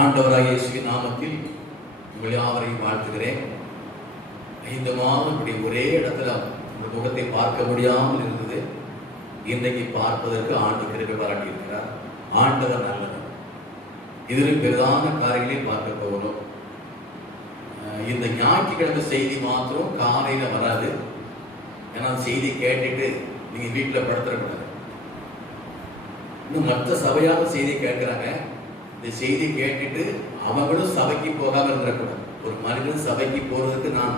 ஆண்டவராகிய இயேசுவின் நாமத்தில் உங்கள் யாவரையும் வாழ்த்துகிறேன். 5 மாதம் இப்படி ஒரே இடத்துல உங்கள் முகத்தை பார்க்க முடியாமல் இருந்தது. இன்றைக்கு பார்ப்பதற்கு ஆண்டு கிருபை பாராட்டி இருக்கிறார். ஆண்டவர் நல்லவர். இதிலும் பெரிதான காரியங்களையும் பார்க்க போகணும். இந்த ஞாயிற்றுக்கிழமை செய்தி மாத்திரம் காலையில வராது. ஏன்னா செய்தி கேட்டுட்டு நீங்க வீட்டில் படுத்துறக்கூடாது. இன்னும் மற்ற சபையாக செய்தி கேட்கிறாங்க. இந்த செய்தி கேட்டுட்டு அவங்களும் சபைக்கு போகாம இருந்துடக்கூடாது. ஒரு மனிதன் சபைக்கு போறதுக்கு நான்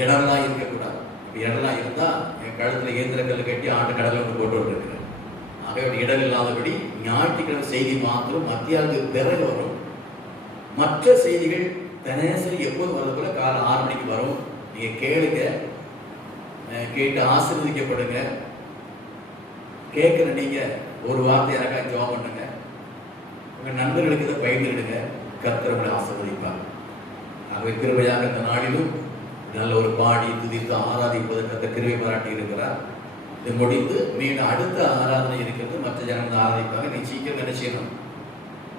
இடம்லாம் இருக்கக்கூடாது. இடம்லாம் இருந்தா என் கழுத்துல இயந்திர கல் கட்டி ஆண்டு கடலை ஒன்று போட்டு விட்டுருக்கிறேன். ஆகவே இடம் இல்லாதபடி ஞாயிற்றுக்கிழமை செய்தி மாத்திரம் மத்தியானத்துக்கு பிறகு வரும். மற்ற செய்திகள் தினசரி எப்போது வர்றது போல காலை 6 மணிக்கு வரும். நீங்க கேளுங்க, கேட்டு ஆசீர்வதிக்கப்படுங்க. கேட்கிற நீங்க ஒரு வார்த்தை எனக்காக ஜெபம் பண்ணுங்க. உங்க நண்பர்களுக்கு இதை பகிர்ந்துடுங்க. கர்த்தர் உங்களை ஆசீர்வதிப்பார். ஆகவே கிருபையாக இந்த நாளிலும் நல்ல ஒரு பாடி துதித்து ஆராதிப்பது கர்த்தர் கிருபை பாராட்டி இருக்கிறார். இது முடிந்து மீண்டும் அடுத்த ஆராதனை இருக்கிறது. மற்ற ஜனங்கள் ஆராதிப்பாங்க. நீ சீக்கிரம் என்ன செய்யணும்?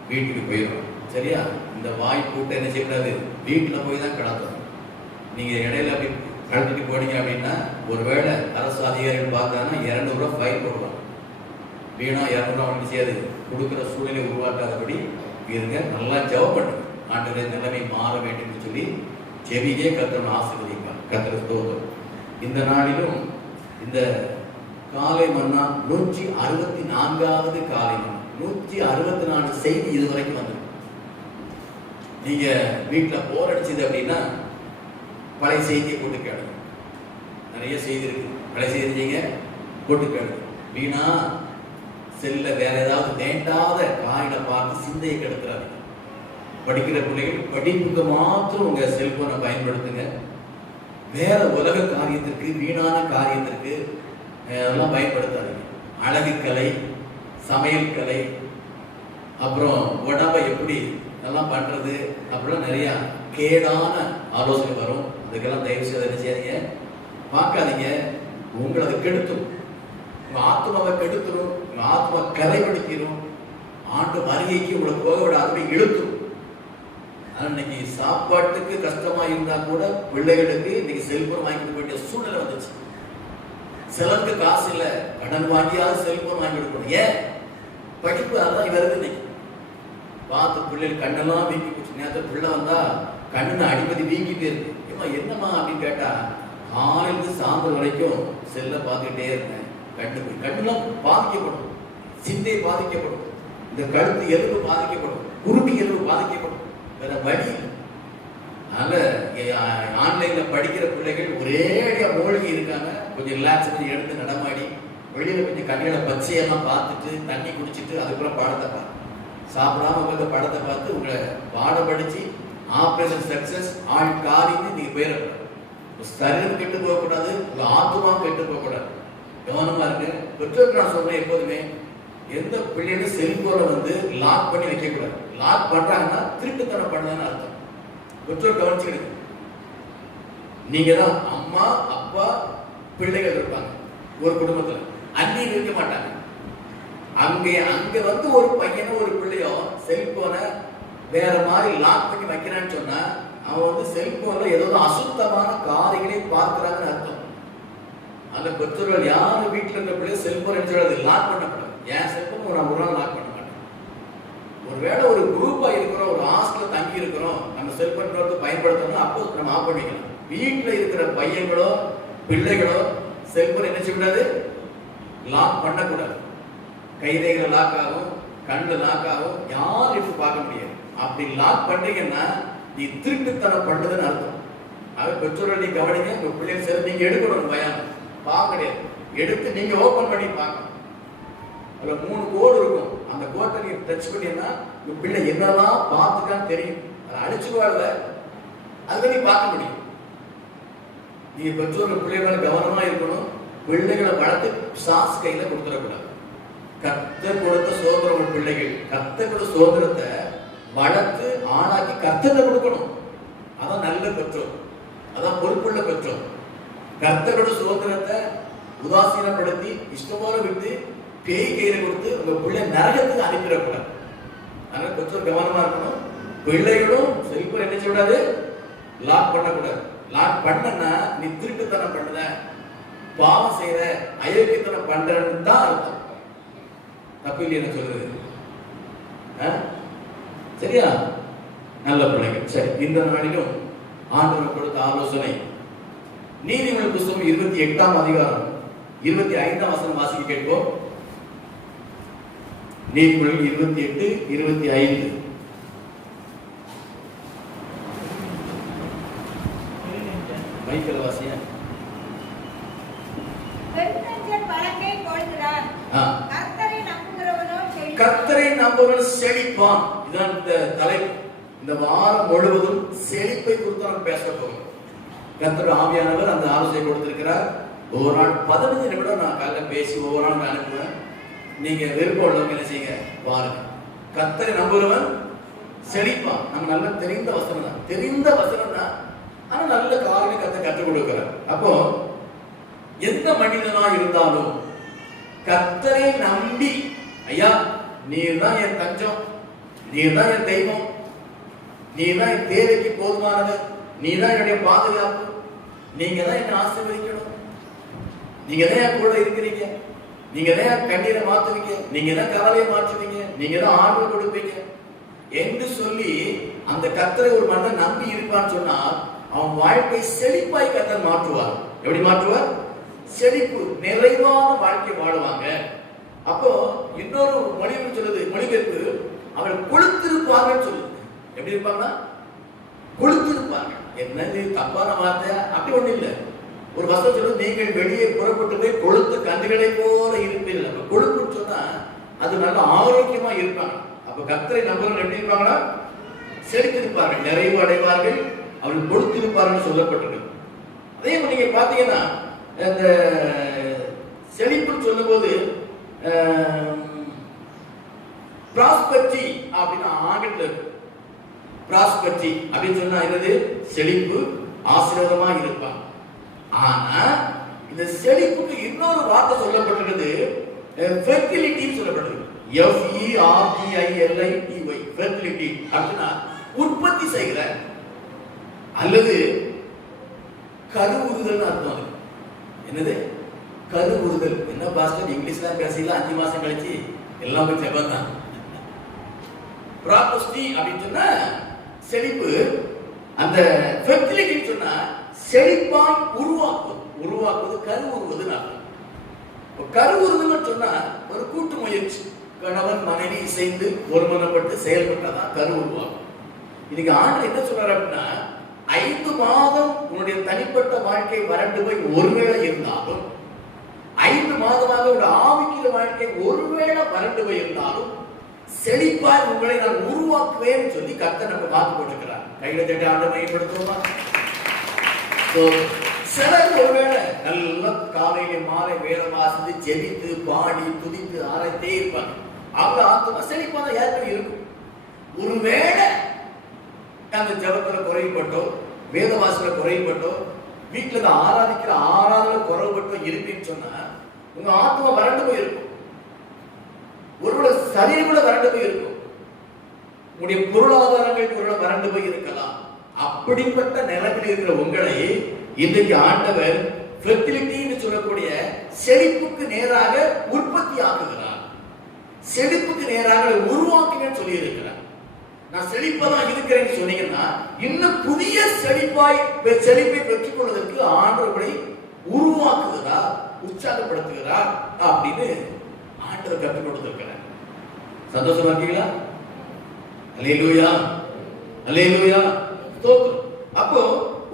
வீட்டுக்கு போயிடும். சரியா? இந்த வாய்ப்பூட்டை என்ன செய்யக்கூடாது? வீட்டில் போய் தான் கிடத்தணும். நீங்க இடையில அப்படி கழட்டிட்டு போனீங்க அப்படின்னா ஒருவேளை அரசு அதிகாரிகள் பார்த்தாங்கன்னா 200 ரூபா ஃபைன் போடுவாங்க. வீணா 200 ரூபா அவனுக்கு செய்யாது. கொடுக்குற சூழ்நிலை உருவாக்காதபடி இருங்க. நல்லா ஜெபம் பண்ணுங்க. ஆண்டவரே நிலைமை மாற வேண்டும் என்று சொல்லி செவியே கர்த்தர் ஆசீர்வதிப்பார். கர்த்தர் ஸ்தோத்திரம். இந்த நாளிலும் இந்த காலை மன்னா 164வது காலை மன்னா 164 செய்தி இதுவரைக்கும் வந்து நீங்க வீட்டில் போர் அடிச்சது அப்படின்னா பழைய செய்தியை போட்டு கேளுங்க. நிறைய செய்தி இருக்கு. பழைய செய்திங்க போட்டு கேளுங்க. வீணா செல்ல வேற ஏதாவது வேண்டாத காயில பார்த்து சிந்தையை கெடுக்கிறாங்க. படிக்கிற பிள்ளைகள் படிப்புக்கு மாத்திரம் உங்க செல்போனை பயன்படுத்துங்க. வேற உலக காரியத்திற்கு வீணான காரியத்திற்கு அதெல்லாம் பயன்படுத்தாதீங்க. அழகு கலை, சமையல் கலை, அப்புறம் உடம்பை எப்படி நல்லா பண்றது அப்படிலாம் நிறைய கேடான ஆலோசனை வரும். அதுக்கெல்லாம் தயவு செய்து என்ன செய்யாதீங்க, பார்க்காதீங்க. உங்களை அதை கெடுத்துரும். உங்க ஆத்மாவை கெடுத்துரும். உங்க ஆத்மா கரைபடுத்திடும். ஆண்டு வருகைக்கு உங்களை போக விடாதபடி இழுத்துரும். இன்னைக்கு சாப்பாட்டுக்கு கஷ்டமா இருந்தா கூட பிள்ளைகளுக்கு இன்னைக்கு செல்போன் வாங்கி கொடுக்க வேண்டிய சூழ்நிலை வந்துச்சு. சிலருக்கு காசு இல்லை, கடன் வாங்கியாவது செல்போன் வாங்கி கொடுக்கணும். ஏன்? படிப்பு அதான் வருது. இன்னைக்கு பார்த்து பிள்ளைகள் கண்ணெல்லாம் வீங்கி போச்சு. நேரத்தில் பிள்ளை வந்தா கண்ணு அடிப்பதி வீங்கிட்டே இருக்கு. ஏமா என்னம்மா அப்படின்னு கேட்டா, காலையிலிருந்து சாயந்தரம் வரைக்கும் செல்ல பார்த்துக்கிட்டே இருந்தேன். கண்ணுலாம் பாதிக்கப்படும், சிந்தை பாதிக்கப்படும், இந்த கழுத்து எலும்பு பாதிக்கப்படும், குருடி எலும்பு பாதிக்கப்படும். வேற வழி. அதனால ஆன்லைன்ல படிக்கிற பிள்ளைகள் ஒரேடியா மூழ்கி இருக்காங்க. கொஞ்சம் ரிலாக்ஸ் பண்ணி எடுத்து நடமாடி வெளியில கொஞ்சம் கண்ணியோட பச்சையெல்லாம் பார்த்துட்டு தண்ணி குடிச்சிட்டு அதுக்கப்புறம் பாடத்தை பார்த்து சாப்பிடாம உங்க படத்தை பார்த்து உங்களை பாடம் படிச்சு ஆபரேஷன் சக்சஸ் ஆள் காரியம் நீங்க போயிடக்கூடாது. சரீரம் கெட்டு போகக்கூடாது, உங்க ஆத்மா கெட்டு போகக்கூடாது. கவனமா இருக்கு. பெற்றோருக்கு நான் சொல்றேன், எப்போதுமே எந்த பிள்ளைகளும் செல்போனை லாக் பண்ணி வைக்கக்கூடாது. லாக் பண்றாங்கன்னா திருட்டுத்தனம் பண்ணதுன்னு அர்த்தம். பெற்றோர் கவனிச்சுக்கிடுங்க. நீங்க தான் அம்மா அப்பா பிள்ளைகள் இருப்பாங்க ஒரு குடும்பத்துல. அந்நியர் இருக்க மாட்டாங்க. அங்க ஒரு பையனோ ஒரு பிள்ளையோ செல்போனை வேற மாதிரி லாக் பண்ணி வைக்கிறான்னு சொன்னா அவன் செல்போன்ல ஏதோ அசுத்தமான காரியங்களை பார்க்கிறாங்கன்னு அர்த்தம். அந்த பெற்றோர்கள் யாரும் வீட்டுல இருக்க பிள்ளைய செல்போன் லாக் பண்ணக்கூடாது. ஏன் செல்போன் ஒரு நாள் லாக் பண்ண மாட்டேன். ஒருவேளை ஒரு குரூப்பா இருக்கிறோம், ஒரு ஹாஸ்டல்ல தங்கி இருக்கிறோம், நம்ம செல்போன் பயன்படுத்தணும், அப்போ நம்ம ஆஃப் பண்ணிக்கலாம். வீட்டுல இருக்கிற பையன்களோ பிள்ளைகளோ செல்போன் என்ன செய்யக்கூடாது? லாக் பண்ணக்கூடாது. கைரேகளை லாக் ஆகும், கண்ணு லாக் ஆகும், யாரும் இப்ப பார்க்க முடியாது. அப்படி லாக் பண்றீங்கன்னா நீ திருட்டுத்தனம் பண்ணதுன்னு அர்த்தம். ஆக பெற்றோர்கள் நீ கவனிங்க. உங்க பிள்ளைகள் சரி நீங்க எடுக்கணும், பயம் பார்க்க கிடையாது. எடுத்து நீங்க ஓபன் பண்ணி பார்க்கணும். அதுல 3 கோடு இருக்கும். அந்த கோட்டை நீங்க டச் பண்ணீங்கன்னா உங்க பிள்ளை என்னெல்லாம் பார்த்துக்கான்னு தெரியும். அதை அழிச்சுவாழ்ல அதுக்கு நீ பார்க்க முடியும். நீங்க பெற்றோர்கள் பிள்ளைகள் கவனமா இருக்கணும். பிள்ளைகளை வளர்த்து சாஸ் கையில கொடுத்துடக்கூடாது. கர்த்தர் கொடுத்த சுதந்திரம் பிள்ளைகள். கர்த்தர் கொடுத்த சுதந்திரத்தை வளர்த்து ஆளாக்கி கர்த்தரை கொடுக்கணும். அதான் நல்ல பெற்றோர், அதான் பொறுப்புள்ள பெற்றோர். கர்த்தரோட சுதந்திரத்தை உதாசீனப்படுத்தி இஷ்டமான விட்டு பேய் கையில கொடுத்து உங்க பிள்ளை நரகத்துக்கு அனுப்பிடக்கூடாது. அதனால பெற்றோர் கவனமா இருக்கணும். பிள்ளைகளும் செல்போன் என்ன செய்யக்கூடாது, லாக் பண்ணக்கூடாது. லாக் பண்ணனா நீ திருட்டுத்தனம் பண்ணுத, பாவம் செய்யற, அயோக்கியத்தனம் பண்றன்னு தான் அர்த்தம். தப்பு இல்லையா சொல்றது? சரியா? நல்ல பிள்ளைகள். சரி, இந்த நாளிலும் ஆண்டவர் கொடுத்த ஆலோசனை நீதிமொழிகள் புத்தகம் 28ஆம் அதிகாரம் 25ஆம் வசனம் வாசிக்க கேட்போம். நீதிமொழிகள் 28, 25. மைக்கேல் வாசியா. கர்த்தரை நம்புகிறவன் செழிப்பான். இதுதான் இந்த தலைப்பு. இந்த வாரம் முழுவதும் செழிப்பை குறித்து நாம் பேச போகிறோம். கர்த்தர் ஆவியானவர் அந்த ஆலோசனை கொடுத்திருக்கிறார். ஒவ்வொரு நாள் 15 நிமிடம் நான் காலைல பேசி ஒவ்வொரு நாள் அனுப்புவேன். நீங்க விருப்பம் உள்ளவங்க என்ன செய்யுங்க, பாருங்க. கர்த்தரை நம்புகிறவன் செழிப்பான். நம்ம நல்ல தெரிந்த வசனம் தான், தெரிந்த வசனம் தான். ஆனா நல்ல காரணம் கர்த்தர் கற்றுக் கொடுக்கிறார். அப்போ எந்த மனிதனா இருந்தாலும் கர்த்தரை நம்பி, ஐயா நீர் தான் என் தஞ்சம், நீர் தான் என் தெய்வம், நீர் தான் என் தேவைக்கு போதுமானது, நீ தான் என்னுடைய பாதுகாப்பு, நீங்க தான் என்னை ஆசீர்வதிக்கணும், நீங்க தான் என் கூட இருக்கிறீங்க, நீங்க தான் என் கண்ணீரை மாற்றுவீங்க, நீங்க தான் கவலையை மாற்றுவீங்க, நீங்க தான் ஆர்வம் கொடுப்பீங்க என்று சொல்லி அந்த கர்த்தரை ஒரு மனிதன் நம்பி இருப்பான்னு சொன்னா அவன் வாழ்க்கை செழிப்பாய் கர்த்தர் மாற்றுவார். எப்படி மாற்றுவார்? செழிப்பு, நிறைவான வாழ்க்கை வாழுவாங்க. அப்போ இன்னொரு மொழிபெயர்ப்பு சொல்லுது, மொழிபெயர்ப்பு அவர்கள் கொழுத்திருப்பார்கள் சொல்லுது. எப்படி இருப்பாங்கன்னா கொழுத்திருப்பாங்க. என்னது தப்பான வார்த்தை? அப்படி ஒண்ணு இல்லை. ஒரு வசனம் சொல்லுது, நீங்கள் வெளியே புறப்பட்டு போய் கொழுத்த கன்றுகளை போல இருப்பீர்கள். அப்ப கொழுப்புன்னு சொன்னா அது நல்ல ஆரோக்கியமா இருப்பாங்க. அப்ப கர்த்தரை நம்புறவங்க எப்படி இருப்பாங்கன்னா செழித்திருப்பார்கள், நிறைவு அடைவார்கள், அவர்கள் கொழுத்திருப்பார்கள் சொல்லப்பட்டிருக்கு. அதே மாதிரி நீங்க பாத்தீங்கன்னா இந்த செழிப்புன்னு சொல்லும் போது பிராஸ்பெரிட்டி அப்படின்னு ஆங்கிலத்தில் இருக்கு. பிராஸ்பெரிட்டி அப்படின்னு சொன்னா என்னது? செழிப்பு, ஆசீர்வாதமா இருப்பாங்க. ஆனா இந்த செழிப்புக்கு இன்னொரு வார்த்தை சொல்லப்பட்டிருக்கிறது, ஃபெர்டிலிட்டி சொல்லப்பட்டிருக்கு. FERTILITY, ஃபெர்டிலிட்டி அப்படின்னா உற்பத்தி செய்கிற அல்லது கருவுறுதல் அர்த்தம். என்னது கருவுறுதல்? என்ன பாஸ்டர் இங்கிலீஷ்ல பேசல, 5 மாசம் கழிச்சு எல்லாம் போய் ஜெபம் தான். ப்ராஸ்பெரிட்டி அப்படின்னு சொன்னா செழிப்பு. அந்த ஃபெர்டிலிட்டி சொன்னா செழிப்பாய் உருவாக்குவது கருவுறுவது. கருவுறுதல் சொன்னா ஒரு கூட்டு முயற்சி, கணவன் மனைவி இசைந்து ஒருமனப்பட்டு செயல்பட்டாதான் கரு உருவாகும். இன்னைக்கு ஆண்டு என்ன சொல்றாரு அப்படின்னா 5 மாதம் உன்னுடைய தனிப்பட்ட வாழ்க்கை வறண்டு போய் ஒருவேளை இருந்தாலும், 5 மாதமாக ஒரு ஆவிக்கிற வாழ்க்கை ஒருவேளை வறண்டு போய் இருந்தாலும் செழிப்பாய் உங்களை நான் உருவாக்குவேன் சொல்லி கர்த்தர் நம்ம வாக்கு கொடுக்கிறார். கையில தட்டி ஆண்டவரை மையப்படுத்துவோமா? சிலர் ஒருவேளை நல்ல காலையில மாலை வேத வாசித்து ஜெபித்து பாடி துதித்து ஆராய்த்தே இருப்பாங்க. அவங்க ஆத்மா செழிப்பாக ஏற்கனவே இருக்கும். ஒருவேளை அந்த ஜபத்துல குறைபட்டோ, வேத வாசல குறைபட்டோ, வீட்டுல ஆராதிக்கிற ஆராதனை குறைபட்டோ இருப்பீன்னு சொன்னா உங்க ஆத்மா வறண்டு போயிருக்கும். ஒருவேளை சரீரம் கூட வறண்டு போய் இருக்கும். உங்களுடைய பொருளாதாரங்கள் கூட வறண்டு போய் இருக்கலாம். அப்படிப்பட்ட நிலைமையில் இருக்கிற உங்களை இன்றைக்கு ஆண்டவர் ஃபெர்டிலிட்டின்னு சொல்லக்கூடிய செழிப்புக்கு நேராக உற்பத்தி ஆக்குகிறார், செழிப்புக்கு நேராக உருவாக்குவேன்னு சொல்லி இருக்கிறார். நான் செழிப்பதான் இருக்கிறேன்னு சொன்னீங்கன்னா இன்னும் புதிய செழிப்பை பெற்றுக் கொள்வதற்கு ஆண்டவரை உருவாக்குகிறார், உற்சாகப்படுத்துகிறார் அப்படின்னு ஆண்டவர் கற்றுக் கொடுத்திருக்கிறார். சந்தோஷமா இருக்கீங்களா? அல்லேலூயா, அல்லேலூயா. அப்போ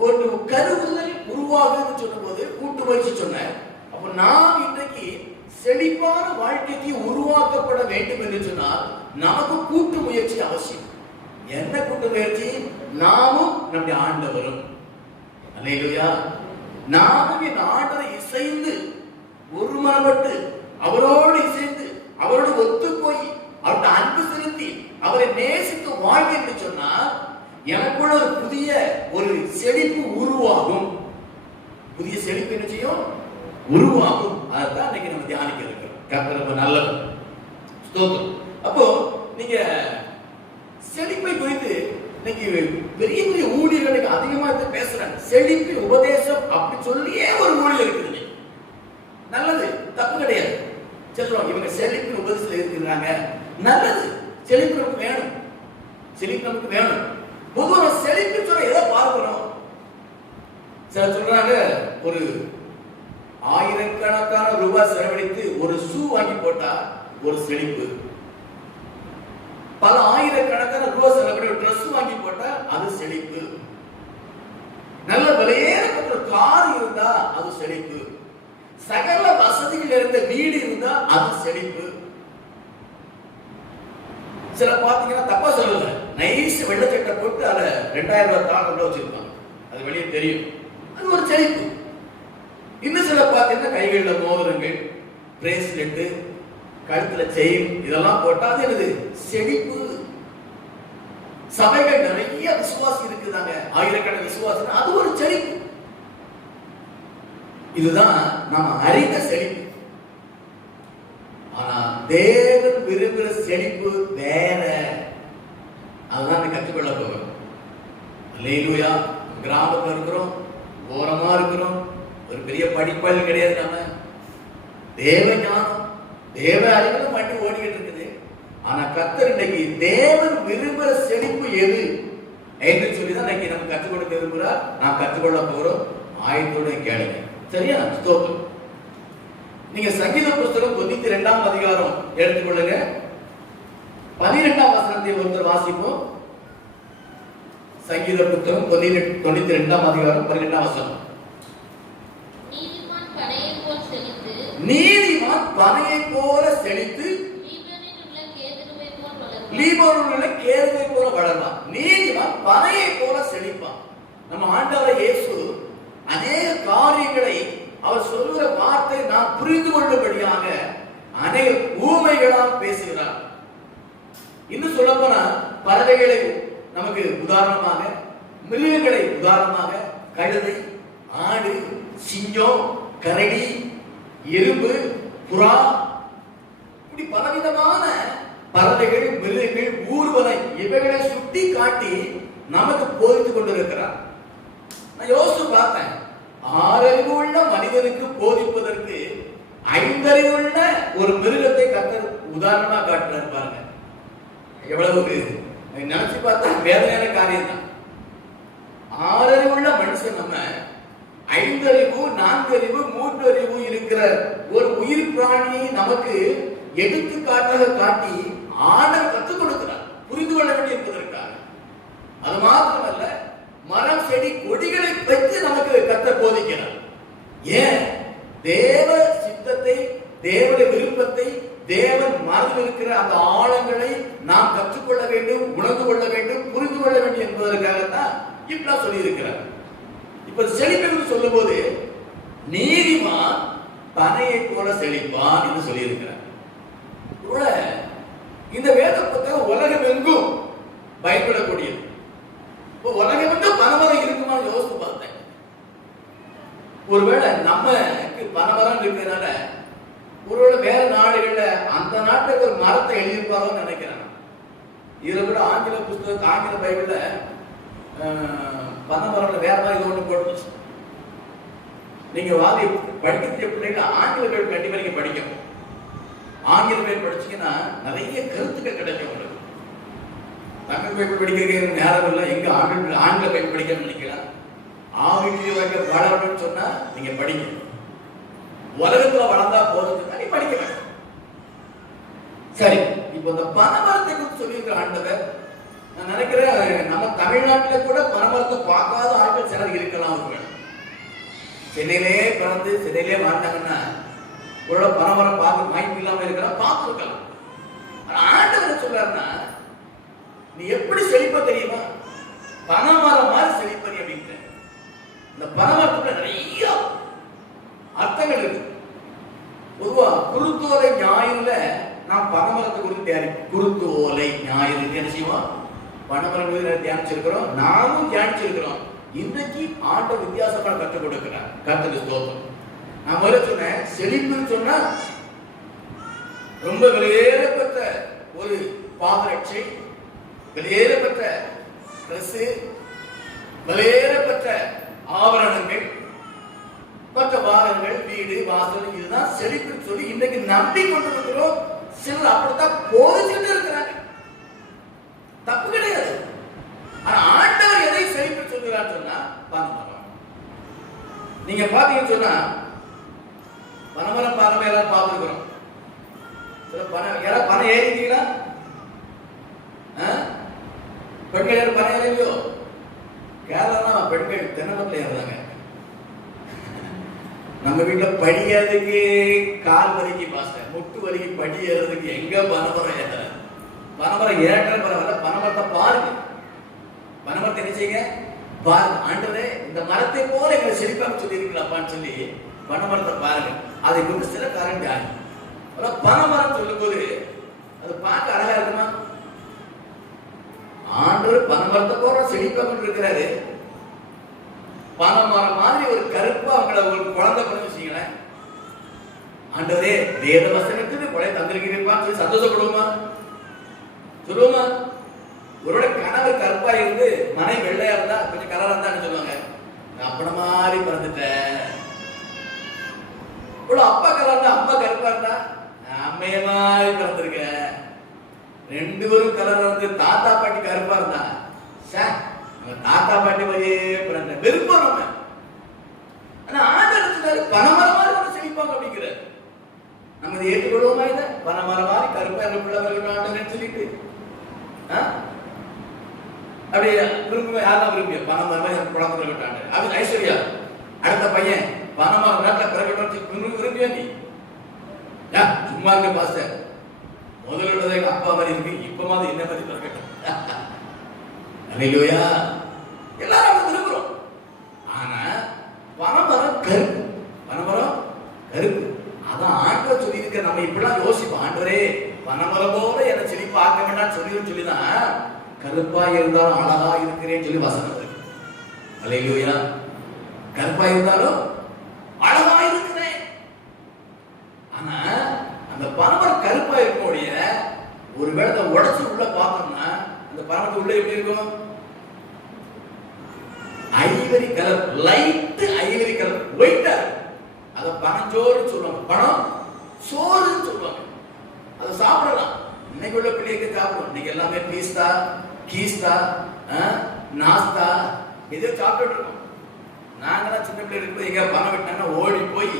ஒரு கருவுதல் உருவாகுதுன்னு சொன்ன போது கூட்டு முயற்சி சொன்னேன். அப்போ நாம் இன்றைக்கு செழிப்பான வாழ்க்கைக்கு உருவாக்கப்பட வேண்டும் என்று சொன்னால் நமக்கு கூட்டு முயற்சி அவசியம். என்ன கூட்டு முயற்சி? நாமும் நம்முடைய ஆண்டவரும். அல்லேலூயா. நாமும் இந்த ஆண்டவரை இசைந்து ஒருமனப்பட்டு அவரோடு இசைந்து அவரோடு ஒத்து போய் அவருடைய அன்பு செலுத்தி அவரை நேசித்து வாழ்க்கை என்று சொன்னால் எனக்குள்ள ஒரு புதிய ஒரு செழிப்பு உருவாகும். புதிய செழிப்பு என்ன செய்யும்? உருவாகும். அதான் இன்னைக்கு நம்ம தியானிக்க இருக்கிறோம். கர்த்தர் நல்லவர். ஸ்தோத்திரம். அப்போ நீங்க செழிப்பை குறித்து இன்னைக்கு பெரிய பெரிய ஊழியர்களுக்கு அதிகமா பேசுறாங்க. செழிப்பின் உபதேசம் அப்படி சொல்லியே ஒரு ஊழியர் இருக்குது. நல்லது, தப்பு கிடையாது. சொல்றோம் இவங்க செழிப்பின் உபதேசத்தில் இருக்கிறாங்க, நல்லது. செழிப்பு நமக்கு வேணும், செழிப்பு நமக்கு வேணும். பொதுவாக செழிப்பு சொல்ல ஏதோ பார்க்கிறோம். சில சொல்றாங்க ஒரு ஆயிரக்கணக்கான ரூபாய் செலவழித்து ஒரு ஷூ வாங்கி போட்டா ஒரு செழிப்பு, பல ஆயிரக்கணக்கான ரூபாய் செலவழி ஒரு ட்ரெஸ் வாங்கி போட்டா அது செழிப்பு, நல்ல விலையேறப்பட்ட கார் இருந்தா அது செழிப்பு, சகல வசதிகள் இருந்த வீடு இருந்தா அது செழிப்பு. சில பாத்தீங்கன்னா தப்பா சொல்லல, நைஸ் வெள்ளச்சட்டை போட்டு அத 2000 ரூபாய் தாள் உள்ள வச்சிருப்பாங்க, அது வெளியே தெரியும், அது ஒரு செழிப்பு. இன்னும் சில பாத்தீங்கன்னா கைகளில் மோதிரங்கள், பிரேஸ்லெட், கழுத்துல செயின் இதெல்லாம் போட்டா அது என்னது செழிப்பு. சபைகள் நிறைய விசுவாசி இருக்குதாங்க, ஆயிரக்கணக்கான விசுவாசி, அது ஒரு செழிப்பு. இதுதான் நாம அறிந்த செழிப்பு. ஆனா தேவன் விரும்புகிற செழிப்பு வேற. அதுதான் கற்றுக்கொள்ள போகிறோம். அல்லேலூயா. கிராமத்துல இருக்கிறோம், ஓரமா இருக்கிறோம், ஒரு பெரிய படிப்பாளி கிடையாது. நாம தேவ ஞானம் தேவ அறிவுல மட்டும் ஓடிக்கிட்டு இருக்குது. ஆனா கர்த்தர் இன்னைக்கு தேவன் விரும்புகிற செழிப்பு எது என்று சொல்லிதான் இன்னைக்கு நம்ம கற்றுக் கொடுக்க விரும்புகிறார். நாம் கற்றுக்கொள்ள போறோம். ஆயத்தோட கேளுங்க, சரியா? ஸ்தோத்திரம். நீங்க சங்கீத புஸ்தகம் 92ஆம் அதிகாரம் எடுத்துக்கொள்ளுங்க. 12ஆம் வசனத்தை ஒருத்தர் வாசிப்போம். சங்கீத புஸ்தகம் 92ஆம் அதிகாரம் 12ஆம் வசனம். நீதிமான் பனையைப் போல செழித்து லீபனோனில் உள்ள கேதுருவை போல வளர்வான். நீதிமான் பனையைப் போல செழிப்பான். நம்ம ஆண்டவர் இயேசு அநேக காரியங்களை அவர் சொல்லுகிற வார்த்தை நாம் புரிந்து கொள்ளும்படியாக அநேக ஊமைகளால் பேசுகிறார். இன்னும் சொல்ல போனா பறவைகளை நமக்கு உதாரணமாக, மிருகங்களை உதாரணமாக, கழுதை, ஆடு, சிங்கம், கரடி, எறும்பு, புறா, இப்படி பலவிதமான பறவைகள், மிருகங்கள், ஊர்வனை இவைகளை சுட்டி காட்டி நமக்கு போதித்துக் கொண்டிருக்கிறார். நான் யோசிச்சு பார்த்தேன், 6 அறிவு உள்ள மனிதனுக்கு போதிப்பதற்கு 5 அறிவு உள்ள ஒரு மிருகத்தை கர்த்தர் உதாரணமா காட்டுறாரு பாருங்க. எவ்வளவு நினைச்சு பார்த்தா வேதனையான காரியம் தான். 6 அறிவு உள்ள மனுஷன் நம்ம 5 அறிவு, 4 அறிவு, 3 அறிவு இருக்கிற ஒரு உயிர் பிராணியை நமக்கு எடுத்துக்காட்டாக காட்டி ஆண்டவர் கற்றுக் கொடுக்கிறார், புரிந்து கொள்ள வேண்டி இருப்பதற்காக. அது மாத்திரமல்ல, மரம், செடி, கொடிகளை வைத்து நமக்கு கர்த்தர் போதிக்கிறார். ஏன்? தேவ சித்தத்தை, தேவனுடைய விருப்பத்தை, தேவன் மனதில் இருக்கிற அந்த ஆழங்களை நாம் கற்றுக்கொள்ள வேண்டும், உணர்ந்து கொள்ள வேண்டும், புரிந்து கொள்ள வேண்டும் என்பதற்காகத்தான் இப்படி சொல்லி இருக்கிறார். இப்ப செழிப்பு சொல்லும் போது நீதிமான் பனையை போல செழிப்பான் என்று சொல்லி இருக்கிறார். இந்த வேத புத்தகம் உலகம் எங்கும் பயன்படக்கூடியது. உலகம் எங்கும் பனைமரம் இருக்குமா யோசித்து பார்த்தேன். ஒருவேளை நமக்கு பனைமரம் இருக்கிறதுனால ஒருவேளை வேற நாடுகள்ல அந்த நாட்டுக்கு ஒரு மரத்தை எழுதியிருப்பாரோன்னு நினைக்கிறேன். இதுல கூட ஆங்கில புத்தகம், ஆங்கில பைபிள்ல பனைமரம் வேற மாதிரி இது ஒன்று போட்டு நீங்க வாதி படிக்கிறது எப்படின்னா ஆங்கில பைபிள் கண்டிப்பா நீங்க படிக்கணும். ஆங்கில பைபிள் படிச்சீங்கன்னா நிறைய கருத்துக்கள் கிடைக்கும் உங்களுக்கு. தமிழ் பைபிள் படிக்கிறதுக்கு நேரம் இல்லை, எங்க ஆங்கில பைபிள் படிக்கணும்னு நினைக்கலாம். ஆங்கில வளரணும்னு சொன்னா நீங்க படிக்கணும். உலகத்துல வளர்ந்தா போதும் நீ படிக்க வேண்டாம். சரி, இப்ப இந்த பனைமரத்தை குறித்து சொல்லியிருக்கிற ஆண்டவர், நான் நினைக்கிறேன் நம்ம தமிழ்நாட்டில கூட பனைமரத்தை பார்க்காத ஆட்கள் சிலர் இருக்கலாம். சென்னையிலே பிறந்து சென்னையிலே வாழ்ந்தாங்கன்னா ஒரு பனைமரம் பார்க்க வாய்ப்பு இல்லாம இருக்கிற பார்த்துருக்கலாம். ஆண்டவர் சொல்றாருன்னா நீ எப்படி செழிப்ப தெரியுமா? பனைமரம் மாதிரி செழிப்பறி அப்படின்ற இந்த பனைமரத்துல நிறைய அர்த்தங்கள் இருக்கு. பொதுவா குருத்தோலை ஞாயிறுல நாம் பனைமரத்தை குறித்து தியானிப்போம். குருத்தோலை ஞாயிறு என்ன செய்வோம்? பனைமரம் தியானிச்சிருக்கிறோம், நாமும் தியானிச்சிருக்கிறோம். இன்னைக்கு ஆண்ட வித்தியாசமான கற்றுக் கொடுக்கிறார். கர்த்தருக்கு ஸ்தோத்திரம். நான் முதல்ல சொன்னேன், செழிப்புன்னு சொன்னா ரொம்ப வெளியேறப்பட்ட ஒரு பாதரட்சை, வெளியேறப்பட்ட ட்ரெஸ், விலையேறப்பட்ட ஆபரணங்கள், மற்ற வாகனங்கள், வீடு வாசல், இதுதான் செழிப்பு சொல்லி இன்னைக்கு நம்பி கொண்டிருக்கிறோம். சிலர் அப்படித்தான் போதிச்சுட்டு இருக்கிறாங்க. தப்பு கிடையாது. ஆனா ஆண்டவர் எதை செழிப்பு சொல்கிறார் சொன்னா பனைமரம். நீங்க பாத்தீங்கன்னு சொன்னா பனைமரம் பாருங்க, எல்லாரும் பார்த்துருக்கிறோம். யாராவது பனை ஏறிட்டீங்களா? பெண்கள் யாரும் பனை ஏறியோ? கேரளா பெண்கள் தென்னமரத்தில் ஏறுறாங்க. நம்ம வீட்டுல படி ஏறதுக்கு கால் வலிக்கு பாஸ்டர், முட்டு வலிக்கு படி ஏறதுக்கு எங்க பனைமரம் ஏற? பனைமரம் ஏற்ற பரவாயில்ல, பனைமரத்தை பாருங்க. பனைமரத்தை என்ன செய்யுங்க? பாருங்க. ஆண்டவரே இந்த மரத்தை போல எங்களை செழிப்பாக சொல்லி இருக்கலாப்பான்னு சொல்லி பனைமரத்தை பாருங்க. அதை கொண்டு சில காரணம் யாரு? பனைமரம் சொல்லும் போது அது பார்க்க அழகா இருக்குமா? ஆண்டவர் பனைமரத்தை போல செழிப்பாக கொண்டு இருக்கிறாரு. பனைமரம் மாதிரி ஒரு கருப்பா அவங்களை ஒரு குழந்தை பண்ண வச்சுங்களேன். ஆண்டவரே வேத வசனத்துக்கு கொலை தந்திருக்கிறீர்கள்னு சொல்லி சந்தோஷப்படுவோமா? சொல்லுவோமா? ஒருவேளை கணவர் கருப்பா இருந்து மனை வெள்ளையா இருந்தா கொஞ்சம் கலரா இருந்தா சொல்லுவாங்க, அப்பன மாதிரி பிறந்துட்டேன். அப்பா கலரா இருந்தா அம்மா கருப்பா இருந்தா அம்மைய மாதிரி பிறந்திருக்க. ரெண்டு பேரும் கலரா இருந்து தாத்தா பாட்டி கருப்பா இருந்தா தாத்தா பாட்டி மாதிரியே பிறந்த விருப்பம் நம்ம. ஆனா ஆண்டவர் பனைமரம் மாதிரி ஒன்று செழிப்பாங்க அப்படிங்கிற நம்ம இதை ஏற்றுக்கொள்வோமா? இதை பனைமரம் மாதிரி கருப்பா எங்க பிள்ளை ஆண்டவர்னு சொல்லிட்டு அப்படியே விரும்புவேன். யாரெல்லாம் விரும்பிய பனைமரமா எனக்கு குழந்தை விட்டாங்க. அது ஐஸ்வர்யா அடுத்த பையன் பனைமரம் நாட்டில் பிறகு விரும்பியா? நீ சும்மா இருக்க பாஸ்டர், முதல்ல எங்க அப்பா மாதிரி இருக்கு, இப்ப மாதிரி என்ன மாதிரி பிறக்கட்டும். அல்லேலூயா. எல்லாரும் விரும்புறோம். ஆனா பனைமரம் கருப்பு, பனைமரம் கருப்பு. அதான் ஆண்டவர் சொல்லி இருக்க. நம்ம இப்படிலாம் யோசிப்போம், ஆண்டவரே பனைமரம் போல என்ன செழிப்பா ஆக்க வேண்டாம் சொல்லிதான் கருப்பா இருந்தாலும் அழகா இருக்கிறேன்னு சொல்லி வசனம் இருக்கு. அல்லேலூயா. கருப்பா இருந்தாலும் அழகா இருக்கிறேன். ஆனா அந்த பனைமரம் கருப்பா இருக்கக்கூடிய ஒருவேளை உடச்சு உள்ள பார்த்தோம்னா அந்த பனைமரத்து உள்ள எப்படி இருக்கும்? Ivory colour, light ivory colour, ஒயிட்டா இருக்கும். அத பனஞ்சோறுன்னு சொல்லுவாங்க, பனம் சோறுன்னு சொல்லுவாங்க. அதை சாப்பிடலாம். இன்னைக்கு உள்ள பிள்ளைக்கு சாப்பிடும். இன்னைக்கு எல்லாமே பீஸ்தா, கீஸ்தா, நாஸ்தா இதே சாப்பிட்டு இருக்கோம். நாங்களாம் சின்ன பிள்ளை இருக்கும்போது எங்க பணம் விட்டாங்கன்னா ஓடி போய்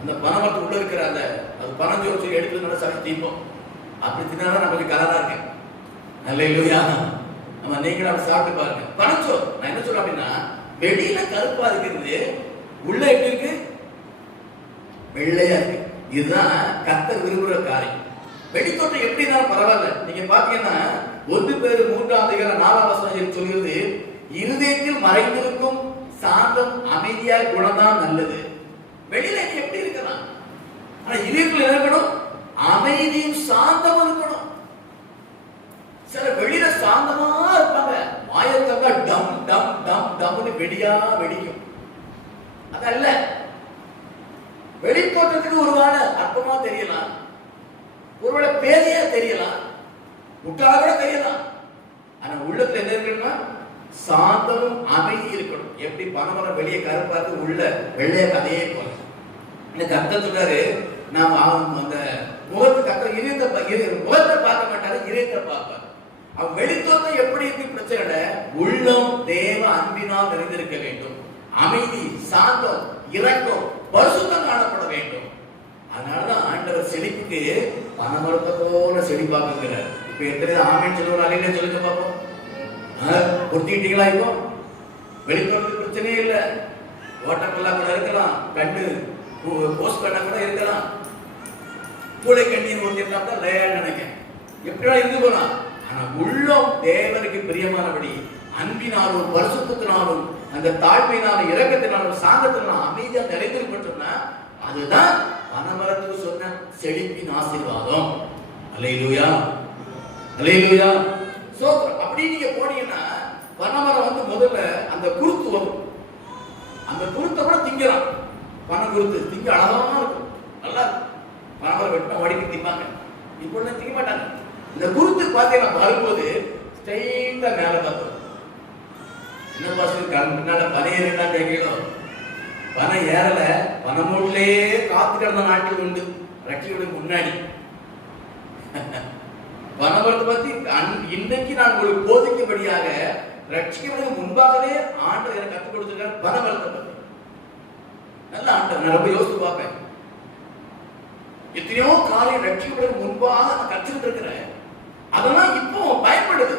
அந்த பனைமரத்து உள்ள இருக்கிற அந்த அது பனஞ்சோறு சொல்லி எடுத்து நல்லா சாப்பிட்டு தீப்போம். அப்படி தின்னாதான் நமக்கு கலரா இருக்கு. அல்லேலூயா. நம்ம நீங்களும் அப்படி சாப்பிட்டு பாருங்க. பனஞ்சோறு நான் என்ன சொல்றேன் அப்படின்னா, வெளியில கருப்பா இருக்கிறது, உள்ள எப்படி இருக்கு? வெள்ளையா இருக்கு. இதுதான் கர்த்தர் விரும்புகிற காரியம். வெளித்தோட்டம் எப்படி இருந்தாலும் பரவாயில்ல. நீங்க பாத்தீங்கன்னா 1 பேர் 3:4 சொல்கிறது, இருதயத்தில் மறைந்திருக்கும் சாந்தம் அமைதியா குணம்தான் நல்லது. வெளியில எப்படி இருக்கலாம்? ஆனா இதயத்தில் இருக்கணும், அமைதியும் சாந்தமும் இருக்கணும். சில வெளியில சாந்தமா இருப்பாங்க, வாயத்தக்கா டம் டம் டம் டம்னு வெடியா வெடிக்கும். அதல்ல. வெளித்தோட்டத்துக்கு ஒருவான அற்பமா தெரியலாம், ஒருவேளை பேதையா தெரியலாம், முட்டாளா கூட தெரியலாம். ஆனா உள்ளத்துல என்ன இருக்கணும்னா சாந்தமும் அமைதி இருக்கணும். எப்படி பனைமரம் வெளியே கருப்பாக்கு உள்ள வெள்ளைய கதையே போல. இந்த கர்த்தர் சொல்றாரு, நாம் அந்த முகத்தை கர்த்தர் முகத்தை பார்க்க மாட்டாரு, இதயத்தை பார்ப்பார். அவன் வெளித்தோட்டம் எப்படி இருக்கு பிரச்சனை? உள்ளம் தேவ அன்பினால் நிறைந்திருக்க வேண்டும். அமைதி, சாந்தம், இரக்கம், பரிசுத்தம் காணப்பட வேண்டும். அதனாலதான் ஆண்டவர் செழிப்புக்கு பனைமரத்தை போல செழிப்பாக்குங்கிறார். இப்ப எத்தனை ஆமேன்னு சொல்லுவாங்க, அலையில சொல்லுங்க பார்ப்போம். பொருத்திட்டீங்களா? இப்போ வெளித்தோட்டத்துக்கு பிரச்சனையே இல்லை. ஓட்டக்கல்லா கூட இருக்கலாம், கண்டு போஸ்ட் பண்ண கூட இருக்கலாம், கூடை கண்ணீர் ஊற்றிருந்தா தான் லேன்னு நினைக்கிறேன். எப்படியா இருந்து போலாம். ஆனா உள்ளம் தேவனுக்கு பிரியமானபடி அன்பினாலும் பரிசுத்தத்தினாலும் அந்த தாழ்மையினாலும் இரக்கத்தினாலும் சாந்தத்தினாலும் அமைதியா நிறைந்திருப்பட்டோம்னா அதுதான் பனைமரத்துக்கு சொன்ன செழிப்பின் ஆசீர்வாதம். அல்லேலூயா, அல்லேலூயா. சோத்திரம். அப்படி நீங்க போனீங்கன்னா பனைமரம் முதல்ல அந்த குருத்து வரும். அந்த குருத்தை கூட திங்கலாம். பனை குருத்து திங்க அழகாம இருக்கும், நல்லா இருக்கும். பனைமரம் வெட்டினா வடிக்கு திம்பாங்க, இப்பொழுது திங்க மாட்டாங்க. இந்த குருத்து பார்த்தீங்கன்னா வரும்போது ஸ்ட்ரெயிட்டா மேல பார்த்தோம். என்ன பாஸ்டர் கண்ணால பனை ஏறினா கேட்கணும். பனை ஏறல, பனமுள்ளே காத்து கிடந்த நாட்கள் உண்டு ரட்சியோட முன்னாடி. பனமரத்தை பத்தி இன்னைக்கு நான் உங்களுக்கு போதிக்கும்படியாக ரட்சிக்கிறதுக்கு முன்பாகவே ஆண்டவர் எனக்கு கற்றுக் கொடுத்திருக்கார். பனமரத்தை பத்தி நல்ல ஆண்டவர், நான் ரொம்ப யோசித்து பார்ப்பேன். எத்தனையோ காலையில் ரட்சிக்கிறதுக்கு முன்பாக நான் கற்றுக்கிட்டு இருக்கிறேன். அதெல்லாம் இப்போ பயன்படுது.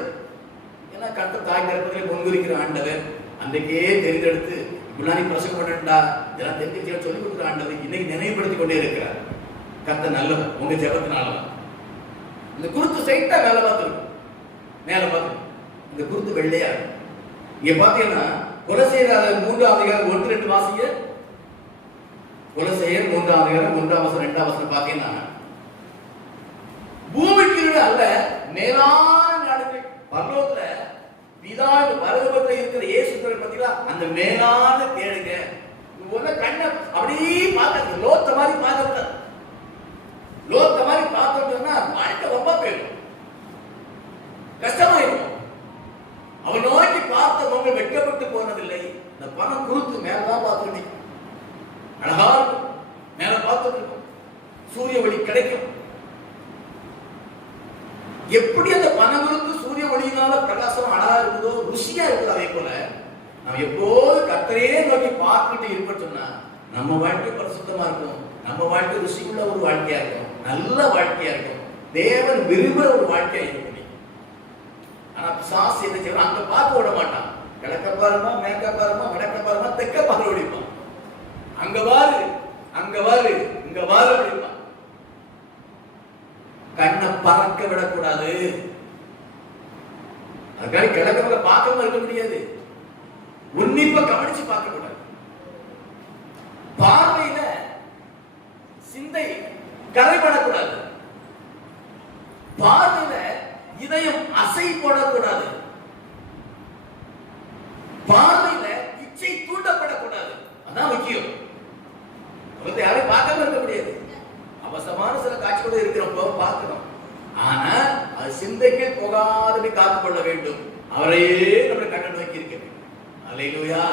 ஏன்னா கர்த்தர் தாய் கர்ப்பத்திலே முன்குறிக்கிற ஆண்டவர் அன்றைக்கே தெரிந்தெடுத்து முன்னாடி பிரசங்கம் பண்ணா இதெல்லாம் தெரிஞ்சு சொல்லி கொடுக்குற ஆண்டவர் இன்னைக்கு நினைவுபடுத்திக் கொண்டே இருக்கிறார். கர்த்தர் நல்லவர், உங்க ஜெபத்தினாலதான். இந்த குருத்து சைட்டா மேல பார்த்துருக்கும், மேல பார்த்து இந்த குருத்து வெள்ளையா இருக்கும். இங்க பாத்தீங்கன்னா கொலசேயர் 3ஆம் அதிகாரம் 1-2 வாசிங்க. கொலசேயர் 3ஆம் அதிகாரம் 1ஆம் வசனம் 2ஆம் வசனம் பாத்தீங்கன்னா, பூமிக்கு அல்ல மேலான நாடுகள் பரலோகத்துல பிதா பரலோகத்துல இருக்கிற இயேசுவை பத்தியா அந்த மேலான தேடுங்க. உங்க கண்ணை அப்படியே பார்க்க லோத்த மாதிரி பார்க்க, லோத்த மாதிரி பார்த்தோம்னா வாழ்க்கை ரொம்ப போயிடும், கஷ்டமாயிடும். அவன் நோக்கி பார்த்தவங்க வெட்கப்பட்டு போனதில்லை. இந்த பணம் குறுத்து மேலதான் பார்த்துக்கிட்டே அழகா இருக்கும், மேல பார்த்துட்டு இருக்கும், சூரிய ஒளி கிடைக்கும். எப்படி அந்த பனங்குறுத்து சூரிய ஒளியினால பிரகாசம் அழகா இருக்குதோ, ருசியா இருக்குது, அதே போல நம்ம எப்போது கர்த்தரையே நோக்கி பார்த்துட்டு இருப்போம் சொன்னா நம்ம வாழ்க்கை பரிசுத்தமா இருக்கும், நம்ம வாழ்க்கை ருசிக்குள்ள ஒரு வாழ்க்கையா இருக்கும், நல்ல வாழ்க்கையா இருக்கும், தேவன் விரும்புகிற ஒரு வாழ்க்கையா இருக்கும். ஆனா சாஸ் என்ன செய்வான், அங்க பார்க்க விட மாட்டான். கிழக்க பாருமா, மேற்க பாருமா, வடக்க பாருமா, தெற்க பாரு அடிப்பான். அங்க பாரு, அங்க பாரு, இங்க பாரு அடிப்பான். கண்ணை பறக்க விடக்கூடாது. அதுக்காக கிழக்க பார்க்காம இருக்க முடியாது, உன்னிப்பா கவனிச்சு பார்க்க கூடாது. பார்வையில சிந்தை கரைபடக்கூடாது, பார்வையில இதயம் அசை போடக்கூடாது, பார்வையில இச்சை தூண்டப்படக்கூடாது. அதான் முக்கியம். யாரையும் பார்க்காம இருக்க முடியாது. அவசரமான சில காட்சியோடு இருக்கிறப்போ பார்க்கணும். ஆனா அது சிந்தைக்கு போகாதபடி காத்துக்கொள்ள வேண்டும். அவரையே நம்மளை கண்ண நோக்கி இருக்க வேண்டும். அல்லேலூயா,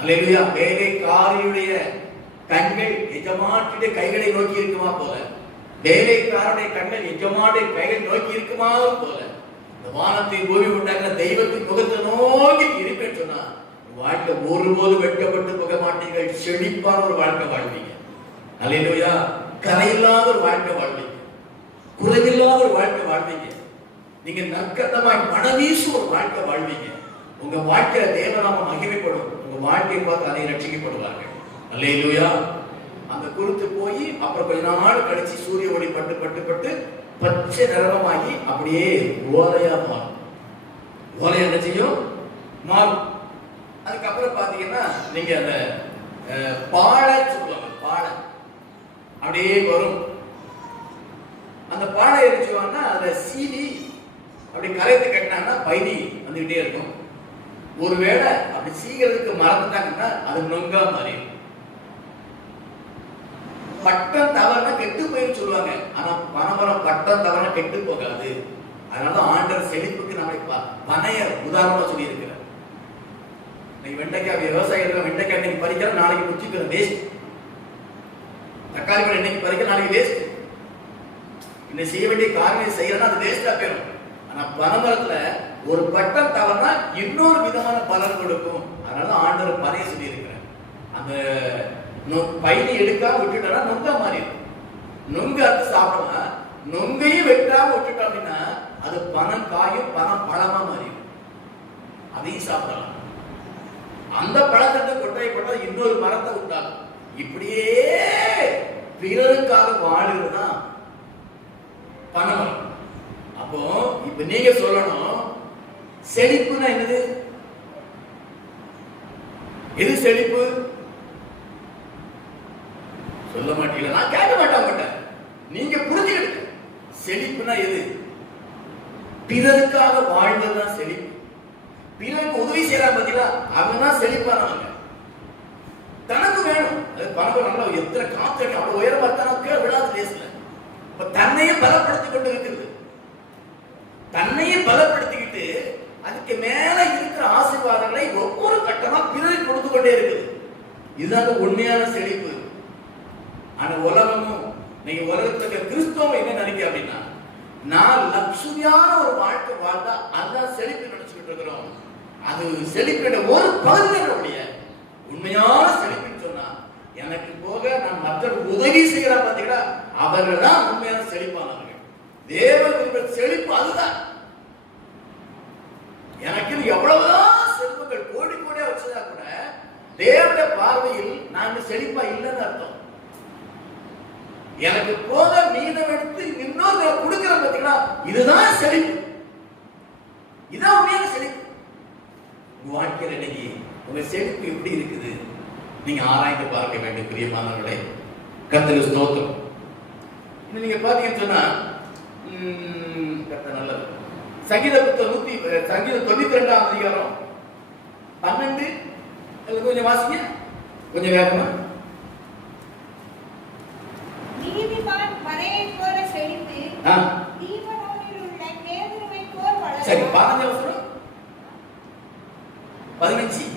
அல்லேலூயா. வேலைக்காரியுடைய கண்கள் எஜமானுடைய கைகளை நோக்கி இருக்குமா போல, வேலைக்காரனுடைய கண்கள் எஜமானுடைய கைகளை நோக்கி இருக்குமா போல, இந்த வானத்தை பூமி உண்டாக்குற தெய்வத்தின் முகத்தை நோக்கி இருப்பேன்னு சொன்னா வாழ்க்கை ஒருபோது வெட்கப்பட்டு போக மாட்டீர்கள். செழிப்பான ஒரு வாழ்க்கை வாழ்வீங்க. அல்லேலூயா. கரையில்லாத ஒரு வாழ்க்கை வாழ்வீங்க, குறைவில்லாத ஒரு வாழ்க்கை வாழ்வீங்க. நீங்க நற்கட்டமாய் மனவீசும் ஒரு வாழ்க்கை வாழ்வீங்க. உங்க வாழ்க்கையில தேவநாமம் மகிமைப்படும். உங்க வாழ்க்கையை பார்த்து அதை ரட்சிக்கப்படுவார்கள். அல்லேலூயா. அந்த குருத்து போய் அப்புறம் கொஞ்ச நாள் கழிச்சு சூரிய ஒளி பட்டு பட்டு பட்டு பச்சை நிறமாகி அப்படியே ஓலையா மாறும். ஓலை என்ன செய்யும், மாறும். அதுக்கப்புறம் பாத்தீங்கன்னா நீங்க அந்த பாழை சொல்லுவாங்க, பாழை அப்படியே வரும். அந்த பாழை எரிச்சுவாங்கன்னா அதை சீனி அப்படி கரைத்து கட்டினாங்கன்னா பைதி வந்துகிட்டே இருக்கும். ஒருவேளை அப்படி சீக்கிறதுக்கு மறந்துட்டாங்கன்னா அது நொங்கா மாறிடும். பட்டம் தவறுனா கெட்டு போயின்னு சொல்லுவாங்க. ஆனா பனைமரம் பட்டம் தவறுனா கெட்டு போகாது. அதனால ஆண்டவர் செழிப்புக்கு நம்மை பனைய உதாரணமா சொல்லி இருக்கிறார். வெண்டைக்காய் விவசாயிகள் வெண்டைக்காய் இன்னைக்கு பறிக்கிற நாளைக்கு முச்சிக்கிறோம், வேஸ்ட். தக்காளி பழம் இன்னைக்கு பறிக்கிற நாளைக்கு வேஸ்ட். இன்னைக்கு செய்ய வேண்டிய காரியங்களை செய்யறதுனா அது வேஸ்டா போயிடும். ஆனா பனைமரத்துல ஒரு பட்டம் தவறுனா இன்னொரு விதமான பலன் கொடுக்கும். அதனால ஆண்டவர் பனைய சொல்லி இருக்கிறார். அந்த பையனை எடுக்காம விட்டுட்டா நொங்கா மாறிடும். நொங்கு அறுத்து சாப்பிடலாம், நொங்கையும் வெட்டாம விட்டுட்டோம் அப்படின்னா அது பனம் காயும் பனம் பழமா மாறிடும். அதையும் சாப்பிடலாம். அந்த பழத்தை கொட்டையை போட்டா இன்னொரு மரத்தை உண்டாகும். இப்படியே பிறருக்காக வாழுறதுதான் பனைமரம். அப்போ இப்ப நீங்க சொல்லணும், செழிப்புனா என்னது? எது செழிப்பு? சொல்ல மாட்டீங்களா? நான் கேட்க மாட்டேன். நீங்க புரிஞ்சுக்கிட்டு செழிப்புனா எது? பிறருக்காக வாழ்ந்ததுதான் செழிப்பு. பிறருக்கு உதவி செய்யறாங்க பாத்தீங்களா, அவங்கதான் செழிப்பானவங்க. தனக்கு வேணும். அது பணம் நல்லா எத்தனை காத்து அவ்வளவு உயரமா இருந்தாலும் விடாது பேசல. இப்ப தன்னையும் பலப்படுத்திக் கொண்டு இருக்கிறது. தன்னையும் பலப்படுத்திக்கிட்டு அதுக்கு மேல இருக்கிற ஆசீர்வாதங்களை ஒவ்வொரு கட்டமா பிறகு கொடுத்து கொண்டே இருக்குது. இதுதான் உண்மையான செழிப்பு. ஆனா உலகமும் நீங்க உலகத்துல கிறிஸ்தவம் என்ன நினைக்க அப்படின்னா, நான் லக்ஷுரியான ஒரு வாழ்க்கை வாழ்ந்தா அதான் செழிப்பு நினைச்சுக்கிட்டு இருக்கிறோம். அது செழிப்பிட ஒரு பகுதியுடைய உண்மையான செழிப்புன்னு சொன்னா, எனக்கு போக நான் மற்றவர்கள் உதவி செய்யறா பாத்தீங்களா, அவர்கள் தான் உண்மையான செழிப்பானவர்கள். தேவன் விரும்புகிற செழிப்பு அதுதான். எனக்கு எவ்வளவுதான் செல்வங்கள் கோடி கோடியா வச்சதா கூட தேவனுடைய பார்வையில் நான் செழிப்பா இல்லைன்னு அர்த்தம். எனக்கு போக மீதம் எடுத்து இன்னொரு கொடுக்கிற பார்த்தீங்களா, இதுதான் செழிப்பு. இதான் உண்மையான செழிப்பு. உங்க வாழ்க்கையில் இன்னைக்கு உங்க செழிப்பு எப்படி இருக்குது நீங்க ஆராய்ந்து பார்க்க வேண்டும் பிரியமானவர்களே. கர்த்தருக்கு ஸ்தோத்திரம். நீங்க பாத்தீங்கன்னு சொன்னா நல்லது. சங்கீதம் 92ஆம் அதிகாரம் 12 கொஞ்சம் வாசிங்க, கொஞ்சம் வேகமா. நீதிமான் மலையை போல செழித்து தீபனோனில் உள்ள கேதுருவை போல் வளரும். சரி, 15 வசனம் 15.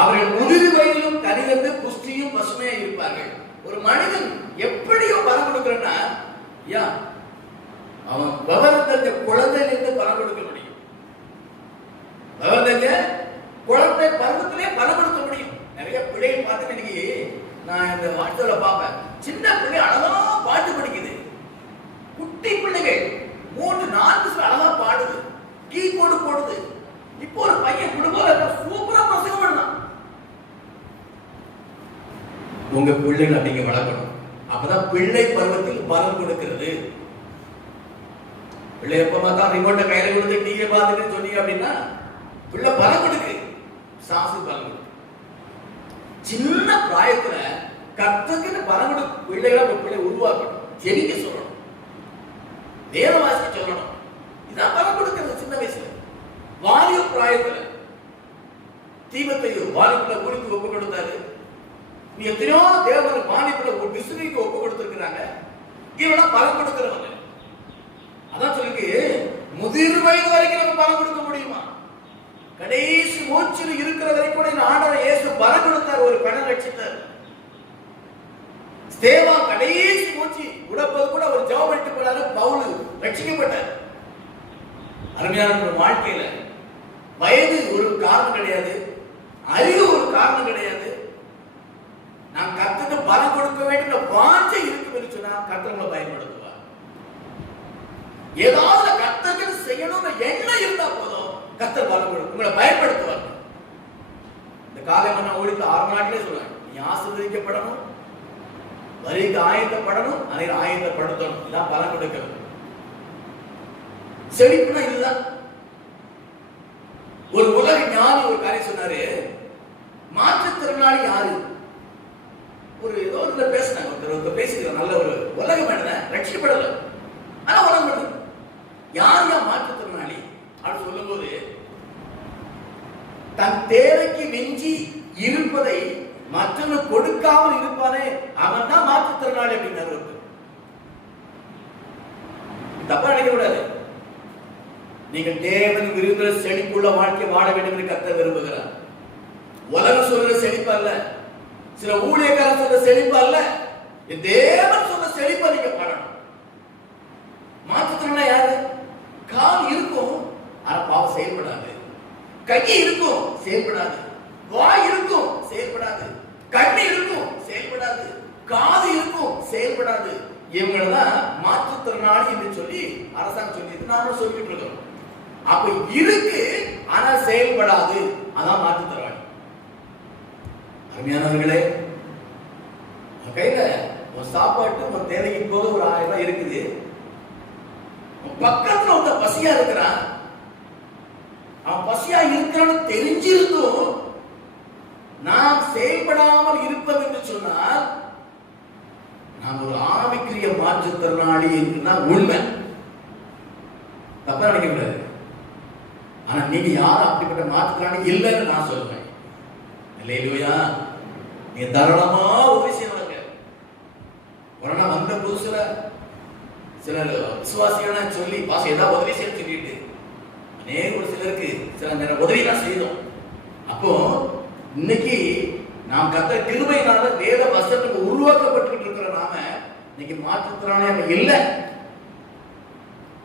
அவர்கள் முதிர் வயதிலும் கனிதந்து புஷ்டியும் பசுமையா இருப்பார்கள். ஒரு மனிதன் எப்படியோ பலம் கொடுக்கிறன்னா, அவன் விவரம் தெரிஞ்ச குழந்தையிலிருந்து பலம் கொடுக்க முடியும். விவரம் தெரிஞ்ச குழந்தை பருவத்திலே பலம் கொடுக்க முடியும். நிறைய பிள்ளைகள் பார்த்து இன்னைக்கு நான் இந்த வாட்ஸ்அப்ல பார்ப்பேன், சின்ன பிள்ளை அழகா பாட்டு படிக்குது. குட்டி பிள்ளைகள் 3-4 அழகா பாடுது, கீபோர்டு போடுது. இப்போ ஒரு பையன் குடும்பம் சூப்பரா பசங்க பண்ணலாம். உங்க பிள்ளைகள் அப்படிங்க வளர்க்கணும். அப்பதான் பிள்ளை பருவத்தில் பலம் கொடுக்கிறது. பிள்ளை எப்ப பார்த்தா ரிமோட்டை கையில கொடுத்து டிவியை பார்த்துட்டு சொன்னீங்க அப்படின்னா பிள்ளை பலம் கொடுக்கு, சாசு பலம் கொடுக்கு. சின்ன பிராயத்துல கர்த்தருக்கு பலம் கொடு பிள்ளைகளை பிள்ளை உருவாக்கணும், ஜெயிக்க சொல்லணும், வேத வாசிக்க சொல்லணும். இதான் பலம் கொடுக்கிறது சின்ன வயசுல. வாலிப பிராயத்துல தீபத்தையும் வாலிபுல குடித்து ஒப்பு கொடுத்தாரு. நீ எத்தனையோ தேவர்கள் வாலிபுல ஒரு விசுவிக்கு ஒப்பு கொடுத்திருக்கிறாங்க. இவனா பலம் கொடுக்கிறவங்க. அதான் சொல்லிருக்கு, முதிர் வயது வரைக்கும் நம்ம பலம் கொடுக்க முடியுமா? கடைசி மூச்சில் இருக்கிற வரைக்கும் கூட ஆண்டவர் இயேசு பலம் கொடுத்தார், ஒரு பெண்ணை ரட்சித்தார். ஸ்தேவா கடைசி மூச்சு உடப்பது கூட ஒரு ஜெபம் பண்ணிட்டு போனாரு, பவுல் ரட்சிக்கப்பட்டார். அருமையான வாழ்க்கையில வயது ஒரு காரணம் கிடையாது, அறிவு ஒரு காரணம் கிடையாது. நான் கர்த்தருக்கு பலம் கொடுக்க வேண்டிய வாஞ்சை இருக்கு என்று சொன்னா கர்த்தர்களை பயன்படுத்துவார். ஏதாவது கர்த்தருக்கு செய்யணும்னு எண்ணம் இருந்தா போதும், கர்த்தர் பலம் கொடுக்கும், உங்களை பயன்படுத்துவார். இந்த காலை நான் ஓடித்து 6 நாட்களே சொல்லுவேன், நீ ஆசீர்வதிக்கப்படணும், வரிக்கு ஆயத்தப்படணும், அதை ஆயத்தப்படுத்தணும். இதான் பலம் கொடுக்கிறது. செழிப்புனா இதுதான். ஒரு உலக ஞானி ஒரு காரியம் சொன்னாரு, மாற்றுத்திறனாளி யாரு? ஒரு ஏதோ ஒரு பேசினாங்க, ஒருத்தர் பேசிக்கிற நல்ல ஒரு உலக மனிதன் ரட்சிக்கப்படல, ஆனா உலக மனிதன் யார் மாற்றுத்திறனாளி அப்படின்னு சொல்லும் போது, தன் தேவைக்கு மிஞ்சி இருப்பதை மற்றவங்க கொடுக்காமல் இருப்பானே அவன் தான் மாற்றுத்திறனாளி அப்படின்னாரு ஒருத்தர். தப்பா நினைக்க கூடாது. நீங்கள் தேவன் விரும்புகிற செழிப்புள்ள வாழ்க்கை வாழ வேண்டும் என்று கர்த்தர் விரும்புகிறார். உலகம் சொல்ற செழிப்பு அல்ல, சில ஊழியக்காரர் சொல்ற செழிப்பு அல்ல, தேவன் சொல்ற செழிப்பை நீங்க பாடணும். மாற்றுத்திறனா யாரு? கால் இருக்கும் ஆனா பாவம் செயல்படாது, கை இருக்கும் செயல்படாது, வாய் இருக்கும் செயல்படாது, கண்ணு இருக்கும் செயல்படாது, காது இருக்கும் செயல்படாது. இவங்களதான் மாற்றுத்திறனாளி என்று சொல்லி அரசாங்கம் சொல்லி நாம சொல்லிட்டு இருக்கோம். அப்ப இருக்கு ஆனா செயல்படாது, அதான் மாற்றுத்திறனாளி. அருமையானவர்களே, கையில ஒரு சாப்பாட்டு ஒரு தேவைக்கு போது ஒரு 1000 ரூபாய் இருக்குது, பக்கத்துல ஒருத்த பசியா இருக்கிறான், அவன் பசியா இருக்கிறான்னு தெரிஞ்சிருந்தும் நாம் செயல்படாமல் இருப்போம் என்று சொன்னால் நாம் ஒரு ஆவிக்குரிய மாற்றுத்திறனாளி என்றுதான் உண்மை. தப்பா நினைக்க கூடாது. ஆனா நீங்க யாரும் அப்படிப்பட்ட மாற்றுத்திறனாளி இல்லைன்னு நான் சொல்றேன். இல்லையா? நீங்க தாராளமா உதவி செய்வாங்க. கொரோனா வந்த புதுசுல சிலர் விசுவாசியான சொல்லி பாச ஏதாவது உதவி செய்ய சொல்லிட்டு ஒரு சிலருக்கு சில நேரம் உதவிதான் செய்தோம். அப்போ இன்னைக்கு நாம் கர்த்தர் கிருபையினால வேத வசனத்துக்கு உருவாக்கப்பட்டு இருக்கிற நாம இன்னைக்கு மாற்றுத்திறனாளியாக இல்லை.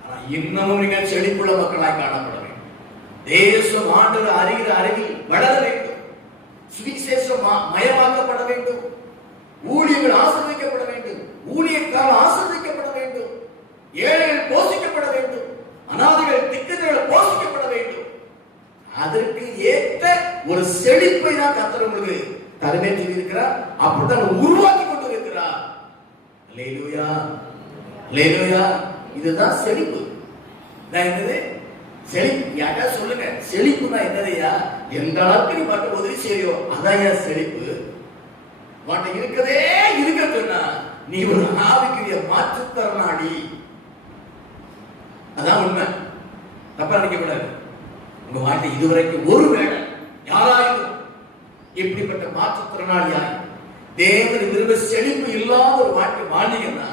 ஆனா இன்னமும் நீங்கள் செழிப்புள்ள மக்களாய் காணப்பட வேண்டும். தேசம் ஆண்டவர் அறிகிற அறிவில் வளர வேண்டும். சுவிசேஷம் மயமாக்கப்பட வேண்டும். ஊழியர்கள் ஆசீர்வதிக்கப்பட வேண்டும். ஊழியக்காரர் ஆசீர்வதிக்கப்பட வேண்டும். ஏழைகள் போஷிக்கப்பட வேண்டும். அநாதைகள் திக்கர்கள் போஷிக்கப்பட வேண்டும். அதற்கு ஏற்ற ஒரு செழிப்பை தான் கர்த்தர் உங்களுக்கு தருவே சொல்லியிருக்கிறார். அப்படித்தான் உருவாக்கி கொண்டு இருக்கிறார். அல்லேலூயா, அல்லேலூயா. இதுதான் செழிப்பு. என்னது செழிப்பு? யாரா சொல்லுங்க, செழிப்புனா என்னதையா? எந்த அளவுக்கு நீ மட்டும் உதவி செய்யோ அதான் செழிப்பு. உன்னை இருக்கதே இருக்கட்டும்னா நீ ஒரு ஆவிக்குரிய மாற்றுத்திறனாளி. அதான் உண்மை. தப்பா நினைக்க கூடாது. உங்க வாழ்க்கை இதுவரைக்கும் ஒருவேளை யாராயும் இப்படிப்பட்ட மாற்றுத்திறனாளியாய் தேவன் விரும்ப செழிப்பு இல்லாத ஒரு வாழ்க்கை வாழ்ந்தீங்கன்னா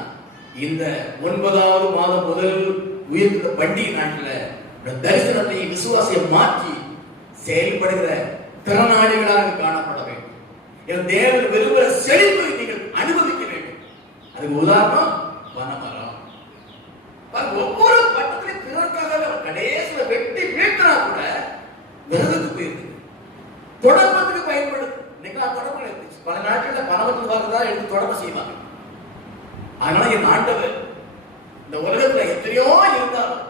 இந்த 9வது மாதம் முதல் உயிர்த்த பண்டிகை நாட்டில் தரிசனத்தை விசுவாசியை மாற்றி செயல்படுகிற திறனாளிகளாக காணப்பட வேண்டும். தேவன் விரும்புகிற செழிப்பை நீங்கள் அனுபவிக்க வேண்டும். அதுக்கு உதாரணம் வனமரம். ஒவ்வொரு பட்டத்திலும் பிறருக்காக கடைசியில் வெட்டி வீழ்த்தினா கூட விரதத்துக்கு போயிருக்கு, தொடர்பத்துக்கு பயன்படுது. தொடர்பு பல நாட்களில் பணவத்தில் பார்க்கதான் எடுத்து தொடர்பு செய்வாங்க. அதனால என் ஆண்டவர் இந்த உலகத்துல எத்தனையோ இருந்தாலும்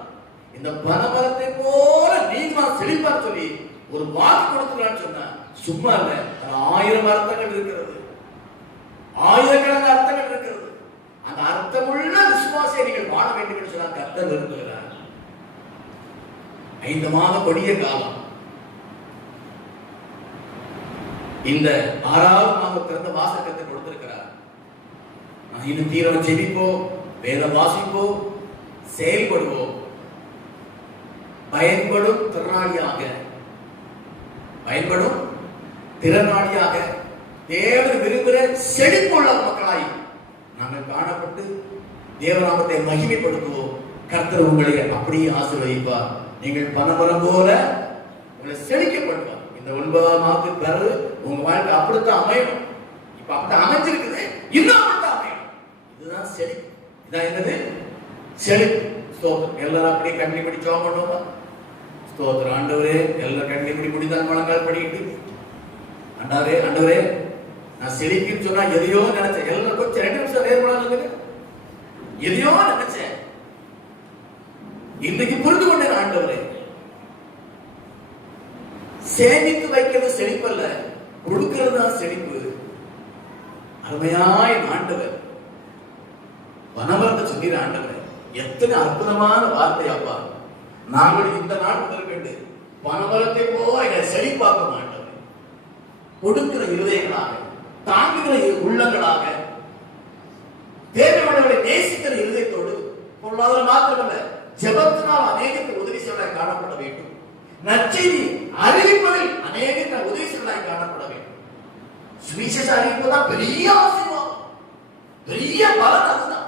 இந்த பனமரத்தை போல நீதிமான் செழிப்பார் சொல்லி ஒரு வாக்கு கொடுத்துக்கலான்னு சொன்னா சும்மா இல்ல. 1000 அர்த்தங்கள் இருக்கிறது, ஆயிரக்கணக்கான அர்த்தங்கள் இருக்கிறது. அந்த அர்த்தமுள்ள விசுவாசியை நீங்கள் வாழ வேண்டும் என்று சொன்னால் கர்த்தர் விரும்புகிறார். 5 மாத கொடிய காலம். இந்த 6வது மாதம் திறந்த வாசகத்தை கொடுத்திருக்கிறார். இன்னும் தீவிரம் ஜெபிப்போம், வேதம் வாசிப்போம், செயல்படுவோம். பயன்படும் திறனாளியாக தேவன் விரும்புகிற செழிப்புள்ள மக்களாய் நாங்கள் காணப்பட்டு தேவநாமத்தை மகிமைப்படுத்துவோம். கர்த்தர் உங்களை அப்படியே ஆசீர்வதிப்பார். நீங்கள் பணமரம் போல உங்களை செழிக்கப்படுவார். இந்த 9ஆம் மாதத்துக்கு பிறகு உங்க வாழ்க்கை அப்படித்தான் அமையணும். இப்ப அப்படித்தான் அமைஞ்சிருக்குது, இன்னும் அப்படித்தான் அமையணும். இதுதான் செழிப்பு. இதான் என்னது செழிப்பு. ஸ்தோத்திரம். எல்லாரும் அப்படியே கண்ணி பிடி ஜெபம் பண்ணுவோமா? ஸ்தோத்திரம். ஆண்டவரே, எல்லாரும் கண்ணி பிடி முடிதான் முழங்கால் படிக்கிட்டு, ஆண்டவரே நான் செழிப்புன்னு சொன்னா எதையோ நினைச்சேன். எல்லாம் கொஞ்சம் 2 நிமிஷம் நேர்மலா எதையோ நினைச்சேன். இன்னைக்கு புரிந்து கொண்டேன். ஆண்டவரே, சேமித்து வைக்கிறது செழிப்பு அல்ல, கொடுக்கிறது தான் செழிப்பு. அருமையாய் ஆண்டவர் வனவரத்தை சொல்லிற ஆண்டவர் எத்தனை அற்புதமான வார்த்தை அப்பா. நாங்கள் இந்த நாள் முதற்கண்டு வனவரத்தை போல எங்களை செழிப்பாக்கும் ஆண்டவர். கொடுக்கிற இருதயங்களாக, தாங்குகிற உள்ளங்களாக, தேவையானவர்களை நேசிக்கிற இருதயத்தோடு, பொருளாதாரம் மாத்திரமல்ல ஜெபத்தினால் அநேகருக்கு உதவி செய்ய காணப்பட வேண்டும். நற்செய்தி அறிவிப்பதில் அநேகருக்கு உதவி செய்ய காணப்பட வேண்டும். சுவிசேஷ அறிவிப்பதான் பெரிய ஆசீர்வாதம், பெரிய பலன். அதுதான்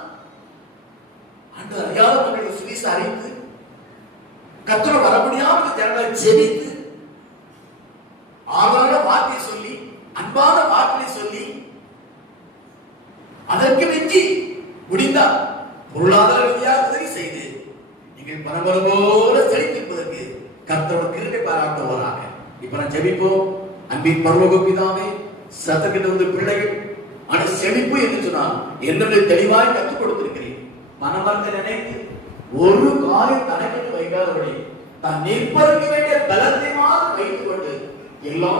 அந்த அறியாத மக்களுக்கு சுவிசேஷ அறிவித்து கர்த்தர் வர முடியாமல் ஜனங்களை ஜெபித்து ஆதார வார்த்தை சொல்லி, அன்பான வார்த்தை சொல்லி, அதற்கு வெற்றி முடிந்தால் பொருளாதார ரீதியாக உதவி செய்து நீங்கள் பரம்பரை போல செழித்திருப்பதற்கு கர்த்தரோட கிருபை பாராட்டுவாராக. இப்ப நான் ஜெபிப்போம். அன்பின் பரலோக பிதாவே, சத்தக்கிட்ட வந்து பிள்ளைகள் ஆனா செழிப்பு என்று சொன்னால் என்னுடைய தெளிவாய் கற்றுக் கொடுத்திருக்கிறேன். பணமரத்தை நினைத்து ஒரு காரியம் தனக்கென்று வைக்காதபடி தான் நிற்பதற்கு வேண்டிய பலத்தை மாத்திரம் வைத்துக் கொண்டு எல்லா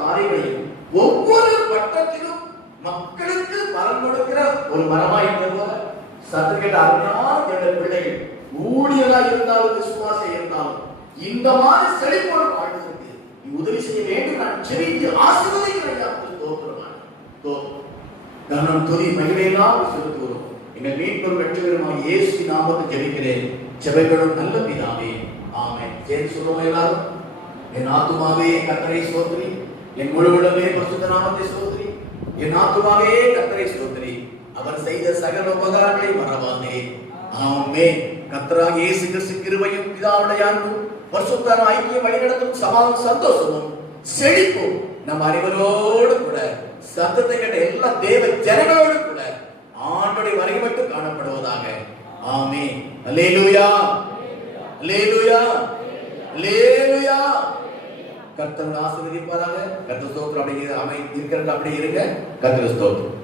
காரியங்களையும் ஒவ்வொரு வட்டத்திலும் மக்களுக்கு பலன் கொடுக்கிற ஒரு மரமாய் இருந்தது. சத்துக்கிட்ட அருமையான பிள்ளைகள் ஊழியர்களா இருந்தாலும் விசுவாசம் இருந்தாலும் இந்த மாதிரி செழிப்போடு வாழ்வதற்கு நீ உதவி செய்ய வேண்டும். நான் செழித்து ஆசீர்வதிக்கிறேன். கனம் துதி மகிமையெல்லாம் செலுத்துகிறோம். எங்கள் மீட்பர் வெற்றிகரமாக இயேசு நாமத்தை ஜெபிக்கிறேன். ஜெபங்களும் நல்ல பிதாவே, ஆமென். சேர்ந்து சொல்லுவோம் எல்லாரும். என் ஆத்துமாவே கர்த்தரை ஸ்தோத்திரி, என் முழு உடலே பரிசுத்த நாமத்தை ஸ்தோத்திரி. என் ஆத்துமாவே கர்த்தரை ஸ்தோத்திரி, அவர் செய்த சகல உபகாரங்களை மறவாதே. ஆமென். கர்த்தராகிய இயேசு கிறிஸ்து கிருபையும் பிதாவுடைய அன்பும் பரிசுத்தான ஐக்கியம் வழிநடத்தும் சமாதானம் சந்தோஷமும் செழிப்பும் நம் அனைவரோடு கூட சத்தத்தை கேட்ட எல்லா தேவ ஜனங்களோடு கூட ஆண்டோடைய வருகை மட்டும் காணப்படுவதாக. ஆமென். அல்லேலூயா, அல்லேலூயா, அல்லேலூயா. கர்த்தர் ஆசீர்வதிப்பாராக. கர்த்தர் ஸ்தோத்திரம். அப்படியே இருக்கிறது அப்படியே இருங்க. கர்த்தர் ஸ்தோத்திரம்.